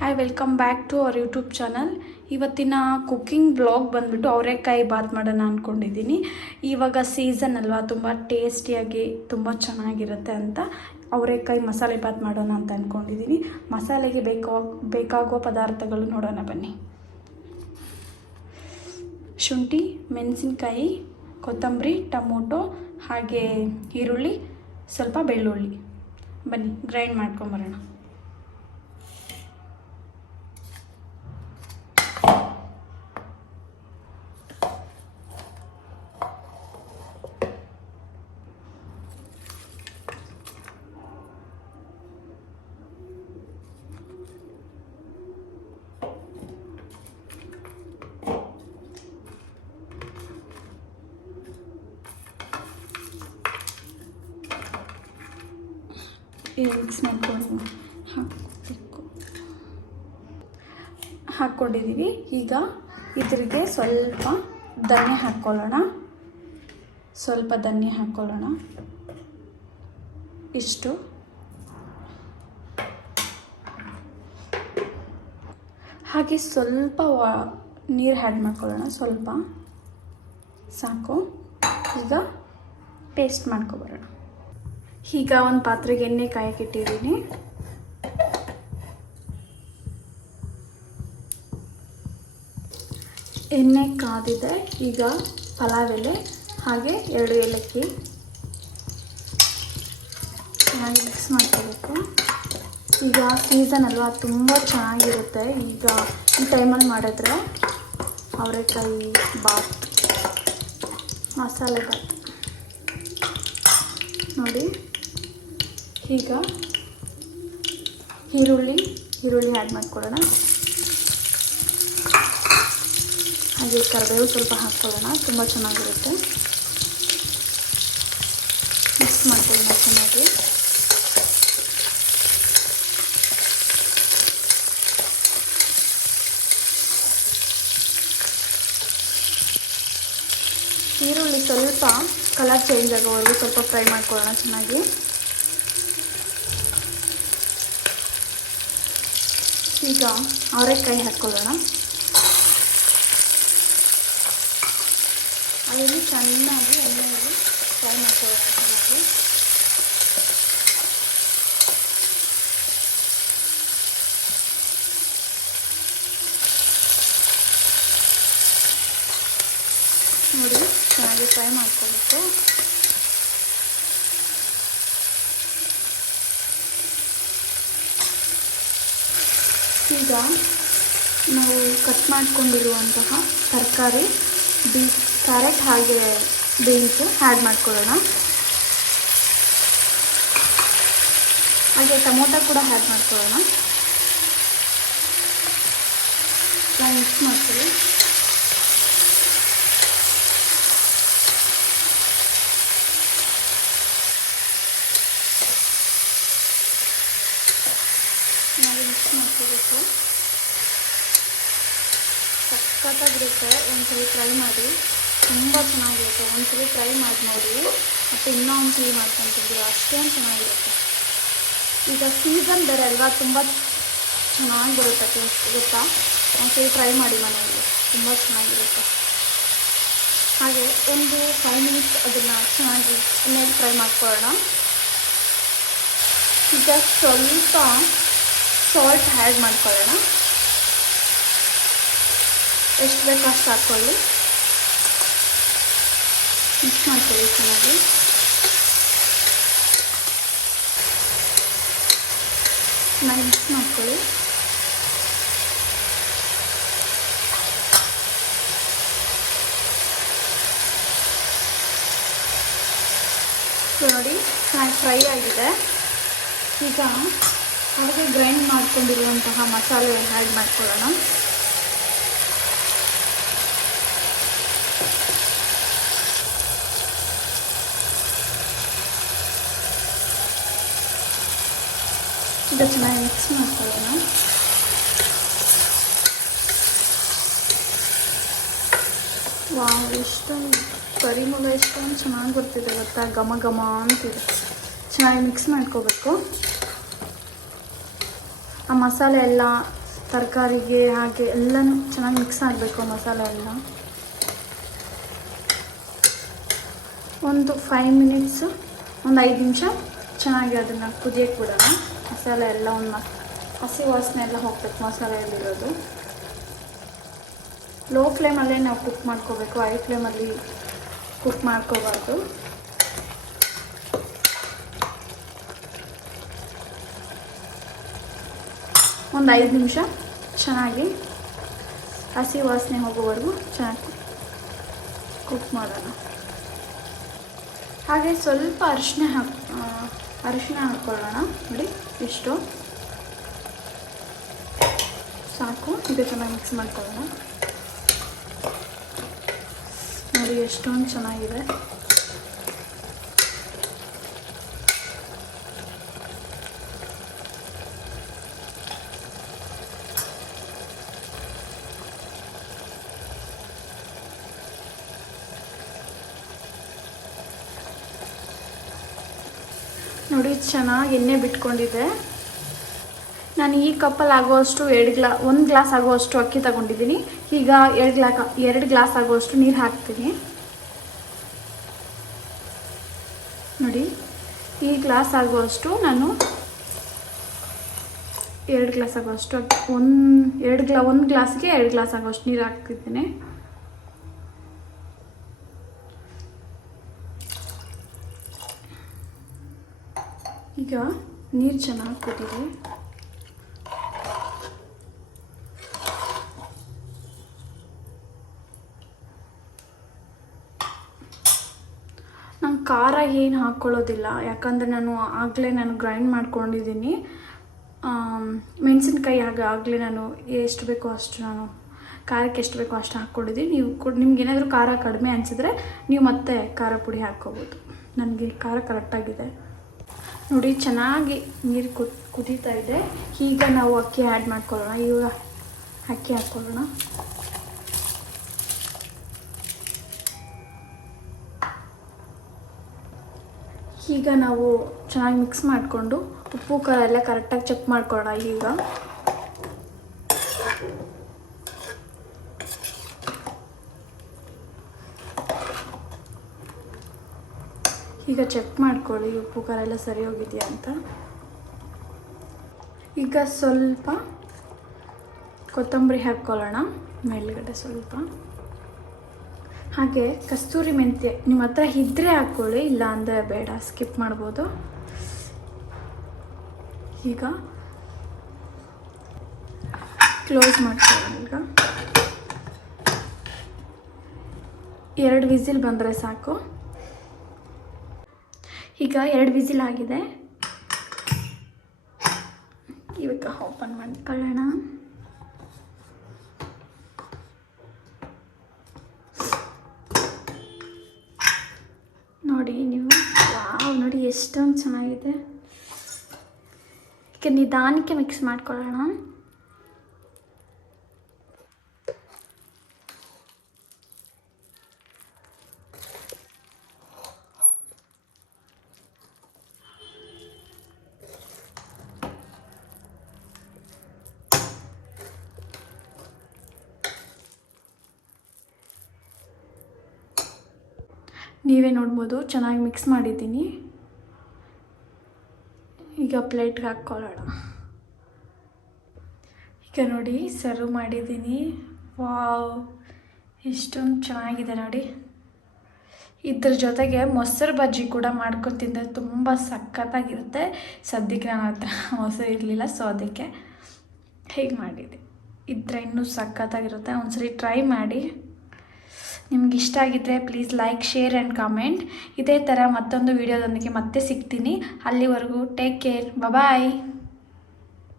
Hi welcome back to our YouTube channel ಇವತ್ತಿನ cooking blog ಬಂದುಬಿಟ್ಟು ಅವರೆಕಾಯಿ ಬಾತ್ ಮಾಡೋಣ ಅಂದ್ಕೊಂಡಿದ್ದೀನಿ ಇವಾಗ ಸೀಸನ್ ಅಲ್ವಾ, ತುಂಬ ಟೇಸ್ಟಿಯಾಗಿ ತುಂಬ ಚೆನ್ನಾಗಿರುತ್ತೆ ಅಂತ ಅವರೆಕಾಯಿ ಮಸಾಲೆ ಬಾತ್ ಮಾಡೋಣ ಅಂತ ಅಂದ್ಕೊಂಡಿದ್ದೀನಿ ಮಸಾಲೆಗೆ ಬೇಕಾ, ಬೇಕಾಗುವ ಪದಾರ್ಥಗಳು ನೋಡೋಣ ಬನ್ನಿ. ಶುಂಠಿ, ಮೆಣಸಿನ್ಕಾಯಿ, ಕೊತ್ತಂಬರಿ, ಟೊಮೊಟೊ, ಹಾಗೆ ಈರುಳ್ಳಿ, ಸ್ವಲ್ಪ ಬೆಳ್ಳುಳ್ಳಿ. ಬನ್ನಿ ಗ್ರೈಂಡ್ ಮಾಡ್ಕೊಂಬರೋಣ ಮಿಕ್ಸ್ ಮಾಡ್ಕೊಂಡು ಹಾಕಬೇಕು ಹಾಕ್ಕೊಂಡಿದ್ದೀವಿ ಈಗ ಇದ್ರಿಗೆ ಸ್ವಲ್ಪ ಧನ್ಯ ಹಾಕ್ಕೊಳ್ಳೋಣ. ಸ್ವಲ್ಪ ಧನ್ಯ ಹಾಕ್ಕೊಳ್ಳೋಣ. ಇಷ್ಟು. ಹಾಗೆ ಸ್ವಲ್ಪ ವಾ, ನೀರು ಹ್ಯಾಡ್ ಮಾಡ್ಕೊಳ್ಳೋಣ ಸ್ವಲ್ಪ. ಸಾಕು. ಈಗ ಪೇಸ್ಟ್ ಮಾಡ್ಕೊಬರೋಣ. ಈಗ ಒಂದು ಪಾತ್ರೆಗೆ ಎಣ್ಣೆ ಕಾಯಕ್ಕಿಟ್ಟಿದ್ದೀನಿ ಎಣ್ಣೆ ಕಾದಿದೆ, ಈಗ ಪಲಾವ್ ಎಲೆ ಹಾಗೆ ಎರಡು ಏಲಕ್ಕಿ. ಚೆನ್ನಾಗಿ ಮಿಕ್ಸ್ ಮಾಡ್ಕೋಬೇಕು. ಈಗ ಸೀಸನ್ ಅಲ್ವಾ, ತುಂಬ ಚೆನ್ನಾಗಿರುತ್ತೆ. ಈಗ ಈ ಟೈಮಲ್ಲಿ ಮಾಡಿದ್ರೆ ಅವರೆಕಾಯಿ ಬಾತ್ ಮಸಾಲೆ ಬಾತ್ ನೋಡಿ. ಈಗ ಈರುಳ್ಳಿ ಈರುಳ್ಳಿ ಆ್ಯಡ್ ಮಾಡ್ಕೊಳ್ಳೋಣ. ಹಾಗೆ ಕರಿಬೇವು ಸ್ವಲ್ಪ ಹಾಕ್ಕೊಳ್ಳೋಣ, ತುಂಬ ಚೆನ್ನಾಗಿರುತ್ತೆ. ಮಿಕ್ಸ್ ಮಾಡ್ಕೊಳ್ಳೋಣ ಚೆನ್ನಾಗಿ. ಈರುಳ್ಳಿ ಸ್ವಲ್ಪ ಕಲರ್ ಚೇಂಜ್ ಆಗೋವರೆಗೂ ಸ್ವಲ್ಪ ಫ್ರೈ ಮಾಡ್ಕೊಳ್ಳೋಣ ಚೆನ್ನಾಗಿ. ಈಗ ಅವರೆಕಾಯಿ ಹಾಕ್ಕೊಳ್ಳೋಣ ಅದನ್ನು ಚೆನ್ನಾಗಿ ಎಣ್ಣೆಯಲ್ಲಿ ಫ್ರೈ ಮಾಡ್ಕೊಳ್ಳೋಣ ಚೆನ್ನಾಗಿ. ನೋಡಿ ಚೆನ್ನಾಗಿ ಫ್ರೈ ಮಾಡ್ಕೊಬೇಕು ಈಗ ನಾವು ಕಟ್ ಮಾಡಿಕೊಂಡಿರುವಂತಹ ತರಕಾರಿ ಬೀನ್ಸ್ ಕ್ಯಾರೆಟ್ ಹಾಗೆ ಬೀನ್ಸ್ ಆ್ಯಡ್ ಮಾಡ್ಕೊಳ್ಳೋಣ. ಹಾಗೆ ಟೊಮೊಟೊ ಕೂಡ ಆ್ಯಡ್ ಮಾಡ್ಕೊಳ್ಳೋಣ. ಮಿಕ್ಸ್ ಮಾಡ್ಕೊಳ್ಳಿ ಚೆನ್ನಾಗಿ ಮಿಕ್ಸ್ ಮಾಡ್ಕೋಬೇಕು ಸಖತ್ತಾಗಿರುತ್ತೆ ಒಂದ್ಸರಿ ಟ್ರೈ ಮಾಡಿ. ತುಂಬ ಚೆನ್ನಾಗಿರುತ್ತೆ. ಒಂದ್ಸರಿ ಟ್ರೈ ಮಾಡಿ ನೋಡಿ. ಮತ್ತು ಇನ್ನೂ ಒಂದ್ಸಲಿ ಮಾಡ್ಕೊತಿದ್ದೀರ? ಅಷ್ಟೊಂದು ಚೆನ್ನಾಗಿರುತ್ತೆ. ಈಗ ಸೀಸನ್ ಬೇರೆ ಅಲ್ವ? ತುಂಬ ಚೆನ್ನಾಗಿ ಬರುತ್ತೆ ಟೇಸ್ಟ್ ಗೊತ್ತಾ? ಒಂದ್ಸರಿ ಟ್ರೈ ಮಾಡಿ ಮನೆಯಲ್ಲಿ. ತುಂಬ ಚೆನ್ನಾಗಿರುತ್ತೆ. ಹಾಗೆ ಒಂದು ಫೈವ್ ಮಿನಿಟ್ಸ್ ಅದನ್ನು ಚೆನ್ನಾಗಿ ಎಣ್ಣೆಯಲ್ಲಿ ಫ್ರೈ ಮಾಡ್ಕೊಳ್ಳೋಣ. ಈಗ ಸ್ವಲ್ಪ ಸಾಲ್ಟ್ ಆ್ಯಡ್ ಮಾಡ್ಕೊಳ್ಳೋಣ. ಎಷ್ಟು ಬೇಕೋ ಅಷ್ಟು ಹಾಕ್ಕೊಳ್ಳಿ. ಮಿಕ್ಸ್ ಮಾಡ್ಕೊಳ್ಳಿ ಚೆನ್ನಾಗಿ. ಚೆನ್ನಾಗಿ ಮಿಕ್ಸ್ ಮಾಡ್ಕೊಳ್ಳಿ. ನೋಡಿ ಚೆನ್ನಾಗಿ ಫ್ರೈ ಆಗಿದೆ. ಈಗ ಹಾಗೆ ಗ್ರೈಂಡ್ ಮಾಡ್ಕೊಂಡಿರುವಂತಹ ಮಸಾಲೆ ಆ್ಯಡ್ ಮಾಡ್ಕೊಳ್ಳೋಣ. ಈಗ ಚೆನ್ನಾಗಿ ಮಿಕ್ಸ್ ಮಾಡ್ಕೊಳ್ಳೋಣ ವಾವ್ ಎಷ್ಟೊಂದು ಪರಿಮಳ ಎಷ್ಟೊಂದು ಚೆನ್ನಾಗಿ ಬರ್ತಿದೆ ಗೊತ್ತಾ ಘಮ ಘಮ ಅಂತಿದೆ ಚೆನ್ನಾಗಿ ಮಿಕ್ಸ್ ಮಾಡ್ಕೋಬೇಕು ಆ ಮಸಾಲೆ ಎಲ್ಲ ತರಕಾರಿಗೆ ಹಾಗೆ ಎಲ್ಲನೂ ಚೆನ್ನಾಗಿ ಮಿಕ್ಸ್ ಆಗಬೇಕು ಮಸಾಲೆ ಎಲ್ಲ ಒಂದು ಫೈವ್ ಮಿನಿಟ್ಸು ಒಂದು ಐದು ನಿಮಿಷ ಚೆನ್ನಾಗಿ ಅದನ್ನು ಕುದಿಯಕ್ಕೆ ಬಿಡೋಣ ಮಸಾಲೆ ಎಲ್ಲ ಒಂದು ಹಸಿ ವಾಸನೆ ಎಲ್ಲ ಹೋಗ್ಬೇಕು ಮಸಾಲೆಯಲ್ಲಿರೋದು ಲೋ ಫ್ಲೇಮಲ್ಲೇ ನಾವು ಕುಕ್ ಮಾಡ್ಕೋಬೇಕು. ಹೈ ಫ್ಲೇಮಲ್ಲಿ ಕುಕ್ ಮಾಡ್ಕೋಬಾರ್ದು. ಒಂದು ಐದು ನಿಮಿಷ ಚೆನ್ನಾಗಿ ಹಸಿ ವಾಸನೆ ಹೋಗೋವರೆಗೂ ಚೆನ್ನಾಗಿ ಕುಕ್ ಮಾಡೋಣ. ಹಾಗೆ ಸ್ವಲ್ಪ ಅರಿಶಿನ ಹಾಕ್ ಅರಿಶಿನ ಹಾಕ್ಕೊಳ್ಳೋಣ ನೋಡಿ ಇಷ್ಟು. ಸಾಕು. ಇದು ಚೆನ್ನಾಗಿ ಮಿಕ್ಸ್ ಮಾಡ್ಕೊಳ್ಳೋಣ. ನೋಡಿ ಎಷ್ಟೊಂದು ಚೆನ್ನಾಗಿದೆ. ನೋಡಿ ಚೆನ್ನಾಗಿ ಎಣ್ಣೆ ಬಿಟ್ಕೊಂಡಿದೆ ನಾನು ಈ ಕಪ್ಪಲ್ಲಿ ಆಗುವಷ್ಟು ಎರಡು ಗ್ಲಾ, ಒಂದು ಗ್ಲಾಸ್ ಆಗುವಷ್ಟು ಅಕ್ಕಿ ತಗೊಂಡಿದ್ದೀನಿ. ಈಗ ಎರಡು ಗ್ಲಾ, ಎರಡು ಗ್ಲಾಸ್ ಆಗುವಷ್ಟು ನೀರು ಹಾಕ್ತೀನಿ. ನೋಡಿ, ಈ ಗ್ಲಾಸ್ ಆಗುವಷ್ಟು ನಾನು ಎರಡು ಗ್ಲಾಸ್ ಆಗುವಷ್ಟು ಒಂದು, ಎರಡು ಗ್ಲಾ, ಒಂದು ಗ್ಲಾಸ್ಗೆ ಎರಡು ಗ್ಲಾಸ್ ಆಗುವಷ್ಟು ನೀರು ಹಾಕ್ತಿದ್ದೀನಿ. ಈಗ ನೀರು ಚೆನ್ನಾಗಿ ಕುದಿದೆ ನಾನು ಖಾರ ಏನು ಹಾಕ್ಕೊಳ್ಳೋದಿಲ್ಲ ಯಾಕಂದರೆ ನಾನು ಆಗಲೇ ನಾನು ಗ್ರೈಂಡ್ ಮಾಡ್ಕೊಂಡಿದ್ದೀನಿ. ಮೆಣಸಿನ್ಕಾಯಿ ಆಗ ಆಗಲೇ ನಾನು ಎಷ್ಟು ಬೇಕೋ ಅಷ್ಟು ನಾನು, ಖಾರಕ್ಕೆ ಎಷ್ಟು ಬೇಕೋ ಅಷ್ಟು ಹಾಕ್ಕೊಂಡಿದ್ದೀನಿ. ನೀವು ನಿಮ್ಗೆ ಏನಾದರೂ ಖಾರ ಕಡಿಮೆ ಅನಿಸಿದ್ರೆ ನೀವು ಮತ್ತೆ ಖಾರ ಪುಡಿ ಹಾಕ್ಕೋಬೋದು. ನನಗೆ ಖಾರ ಕರೆಕ್ಟಾಗಿದೆ ನೋಡಿ, ಚೆನ್ನಾಗಿ ನೀರು ಕುದ್ ಕುದೀತಾ ಇದೆ. ಈಗ ನಾವು ಅಕ್ಕಿ ಆ್ಯಡ್ ಮಾಡ್ಕೊಳ್ಳೋಣ. ಈಗ ಅಕ್ಕಿ ಹಾಕ್ಕೊಳ್ಳೋಣ ಈಗ ನಾವು ಚೆನ್ನಾಗಿ ಮಿಕ್ಸ್ ಮಾಡಿಕೊಂಡು ಉಪ್ಪು, ಖಾರ ಎಲ್ಲ ಕರೆಕ್ಟಾಗಿ ಚೆಕ್ ಮಾಡ್ಕೊಳ್ಳೋಣ ಈಗ. ಈಗ ಚೆಕ್ ಮಾಡ್ಕೊಳ್ಳಿ ಉಪ್ಪು ಖಾರ ಎಲ್ಲ ಸರಿ ಹೋಗಿದೆಯಾ ಅಂತ. ಈಗ ಸ್ವಲ್ಪ ಕೊತ್ತಂಬರಿ ಹಾಕ್ಕೊಳ್ಳೋಣ, ಮೇಲುಗಡೆ ಸ್ವಲ್ಪ. ಹಾಗೆ ಕಸ್ತೂರಿ ಮೆಂತ್ಯ ನಿಮ್ಮ ಹತ್ರ ಇದ್ದರೆ ಹಾಕ್ಕೊಳ್ಳಿ, ಇಲ್ಲ ಅಂದರೆ ಬೇಡ ಸ್ಕಿಪ್ ಮಾಡ್ಬೋದು. ಈಗ ಕ್ಲೋಸ್ ಮಾಡ್ಕೊಳ್ಳೋಣ ಈಗ. ಎರಡು ವಿಸಿಲ್ ಬಂದರೆ ಸಾಕು. ಈಗ ಎರಡು ವಿಸಿಲ್ ಆಗಿದೆ. ಇವಾಗ ಓಪನ್ ಮಾಡ್ಕೊಳ್ಳೋಣ. ನೋಡಿ ನೀವು. ವಾವ್, ನೋಡಿ ಎಷ್ಟೊಂದು ಚೆನ್ನಾಗಿದೆ. ಈಗ ನಿಧಾನಕ್ಕೆ ಮಿಕ್ಸ್ ಮಾಡ್ಕೊಳ್ಳೋಣ. ನೀವೇ ನೋಡ್ಬೋದು, ಚೆನ್ನಾಗಿ ಮಿಕ್ಸ್ ಮಾಡಿದ್ದೀನಿ. ಈಗ ಪ್ಲೇಟ್ಗೆ ಹಾಕ್ಕೊಳ್ಳೋಣ. ಈಗ ನೋಡಿ ಸರ್ವ್ ಮಾಡಿದ್ದೀನಿ. ವಾವ್ ಎಷ್ಟೊಂದು ಚೆನ್ನಾಗಿದೆ ನೋಡಿ. ಇದ್ರ ಜೊತೆಗೆ ಮೊಸರು ಬಜ್ಜಿ ಕೂಡ ಮಾಡ್ಕೊಂಡು ತಿಂದರೆ ತುಂಬ ಸಖತ್ತಾಗಿರುತ್ತೆ. ಸದ್ಯಕ್ಕೆ ನಾನು ಹತ್ರ ಮೊಸರು ಇರಲಿಲ್ಲ ಸೊ ಅದಕ್ಕೆ ಹೇಗೆ ಮಾಡಿದೆ? ಇದ್ರೆ ಇನ್ನೂ ಸಖತ್ತಾಗಿರುತ್ತೆ. ಒಂದ್ಸರಿ ಟ್ರೈ ಮಾಡಿ. ನಿಮ್ಗೆ ಇಷ್ಟ ಆಗಿದ್ದರೆ please like share and comment ಇದೇ ಥರ ಮತ್ತೊಂದು ವಿಡಿಯೋದೊಂದಿಗೆ ಮತ್ತೆ ಸಿಗ್ತೀನಿ. ಅಲ್ಲಿವರೆಗೂ ಟೇಕ್ ಕೇರ್ ಬಾಯ್